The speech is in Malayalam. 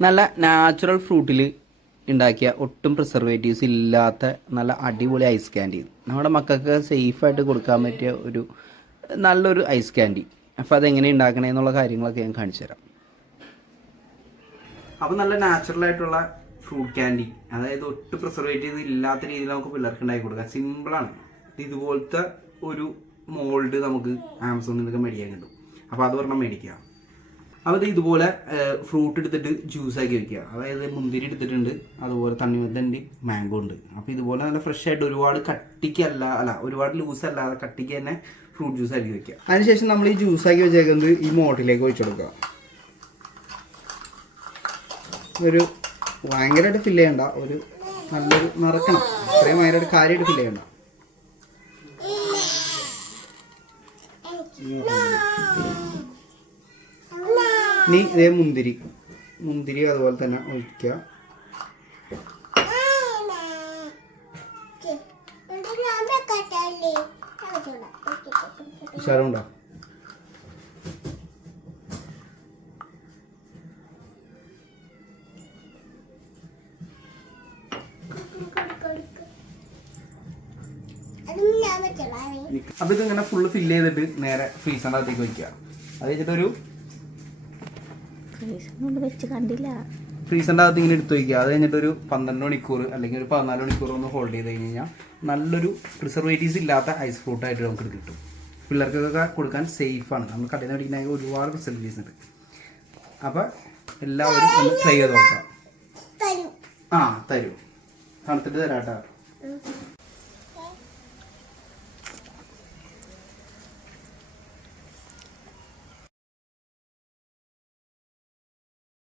നല്ല നാച്ചുറൽ ഫ്രൂട്ടിൽ ഉണ്ടാക്കിയ ഒട്ടും പ്രിസർവേറ്റീവ്സ് ഇല്ലാത്ത നല്ല അടിപൊളി ഐസ് ക്യാൻഡി നമ്മുടെ മക്കൾക്ക് സേഫായിട്ട് കൊടുക്കാൻ പറ്റിയ ഒരു നല്ലൊരു ഐസ് ക്യാൻഡി അപ്പോൾ അതെങ്ങനെ ഉണ്ടാക്കണേ എന്നുള്ള കാര്യങ്ങളൊക്കെ ഞാൻ കാണിച്ചു തരാം. അപ്പോൾ നല്ല നാച്ചുറൽ ആയിട്ടുള്ള ഫ്രൂട്ട് ക്യാൻഡി അതായത് ഒട്ടും പ്രിസർവേറ്റീവ് ഇല്ലാത്ത രീതിയിൽ നമുക്ക് പിള്ളേർക്ക് ഉണ്ടാക്കി കൊടുക്കാം. സിമ്പിളാണ് ഇതുപോലത്തെ ഒരു മോൾഡ് നമുക്ക് ആമസോണിൽ നിന്നൊക്കെ മേടിക്കാൻ കിട്ടും. അപ്പോൾ അത് പറഞ്ഞാൽ മേടിക്കുക ഇത് ഇതുപോലെ ഫ്രൂട്ട് എടുത്തിട്ട് ജ്യൂസ് ആക്കി വെക്കുക. അതായത് മുന്തിരി എടുത്തിട്ടുണ്ട് അതുപോലെ തണ്ണിമത്തന്റെ മാംഗോ ഉണ്ട്? അപ്പോൾ ഇതുപോലെ നല്ല ഫ്രഷ് ആയിട്ട് ഒരുപാട് കട്ടിക്കല്ല അല്ല ഒരുപാട് ലൂസ് അല്ലാതെ കട്ടിക്ക് തന്നെ ഫ്രൂട്ട് ജ്യൂസ് ആക്കി വെക്കുക. അതിനുശേഷം നമ്മൾ ഈ ജ്യൂസ് ആക്കി വെച്ചേക്കുന്നത് ഈ മോട്ടിലേക്ക് ഒഴിച്ചു കൊടുക്കുക. ഒരു ഭയങ്കരമായിട്ട് ഫില്ല് ചെയ്യണ്ട. ഒരു നല്ലൊരു നിറക്കണം. അത്രയും ഭയങ്കരമായിട്ട് കാര്യമായിട്ട് ഫില്ല് ചെയ്യണ്ട. ഇനി ഇതേ മുന്തിരി. മുന്തിരി അതുപോലെ തന്നെ ഒഴിക്കുക. ഉഷാറുണ്ടോ? അപ്പൊ ഇത് ഇങ്ങനെ ഫുള്ള് ഫില്ല് ചെയ്തിട്ട് നേരെ ഫ്രീസറിനകത്തേക്ക് വയ്ക്കുക വെക്കുക. അത് കഴിഞ്ഞിട്ടൊരു കൊണ്ട് വെച്ച് കണ്ടില്ല. ഫ്രീസറിന്റെ അകത്ത് ഇങ്ങനെ എടുത്തു വയ്ക്കുക അത് കഴിഞ്ഞിട്ട് ഒരു പന്ത്രണ്ട് മണിക്കൂർ അല്ലെങ്കിൽ ഒരു പതിനാല് മണിക്കൂർ ഒന്ന് ഹോൾഡ് ചെയ്ത് കഴിഞ്ഞ് കഴിഞ്ഞാൽ നല്ലൊരു പ്രിസർവേറ്റീവ്സ് ഇല്ലാത്ത ഐസ് ഫ്രൂട്ട് ആയിട്ട് നമുക്ക് കിട്ടും. പിള്ളേർക്കൊക്കെ കൊടുക്കാൻ സേഫാണ് നമ്മൾ കടയിൽ നിന്ന് മേടിക്കുന്ന ഒരുപാട് ഫെസിലിറ്റീസ് ഉണ്ട്. അപ്പോൾ എല്ലാവരും ഒന്ന് ട്രൈ ചെയ്ത് നോക്കാം. ആ തരൂ. തണുത്തിട്ട് തരാട്ടാ